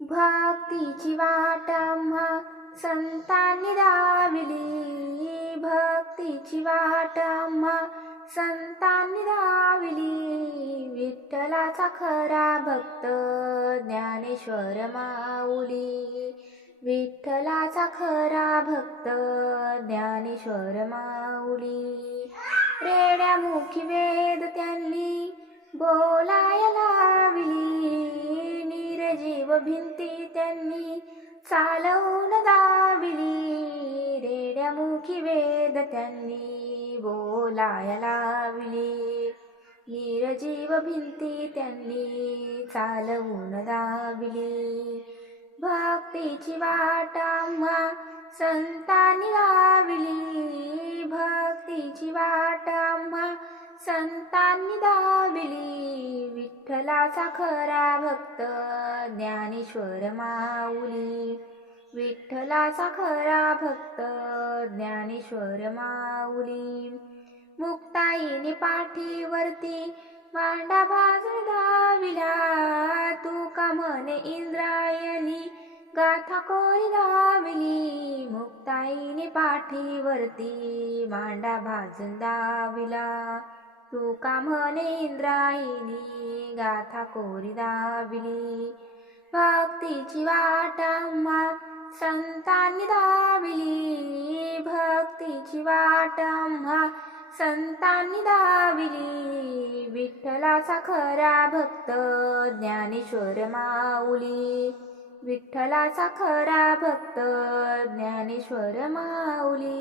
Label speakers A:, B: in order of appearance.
A: भक्तीची वाट आम्हा संतांनी दाविली. भक्तीची वाट आम्हा संतांनी दाविली. विठ्ठलाचा खरा भक्त ज्ञानेश्वर माऊली. विठ्ठलाचा खरा भक्त ज्ञानेश्वर माऊली. रेड्यामुखी वेद त्यांनी बोला. भिंती त्यांनी चालवून दाविली. रेड्यामुखी वेद त्यांनी बोलाय लाविली. निर्जीव भिंती त्यांनी चालवून दाविली. भक्तीची वाट आम्हा संतांनी लाविली. भक्तीची वाट आम्हा संतांनी दाविली. विठ्ठलाचा खरा भक्त ज्ञानेश्वर माऊली विठ्ठलाचा खरा भक्त ज्ञानेश्वर माऊली मुक्ताईने पाठीवरती मांडा बाजून धाविला. तू का म्हणे इंद्रायणी? गाथा कोरी धाविली. मुक्ताईने पाठीवरती मांडा भाजून दाविला तू का म्हणे इंद्रायणी? गाथा कोरी दाविली भक्तीची वाट संतांनी दाविली. भक्तीची वाट संतांनी दाविली. विठ्ठलाचा खरा भक्त ज्ञानेश्वर माऊली. विठ्ठलाचा खरा भक्त ज्ञानेश्वर माऊली.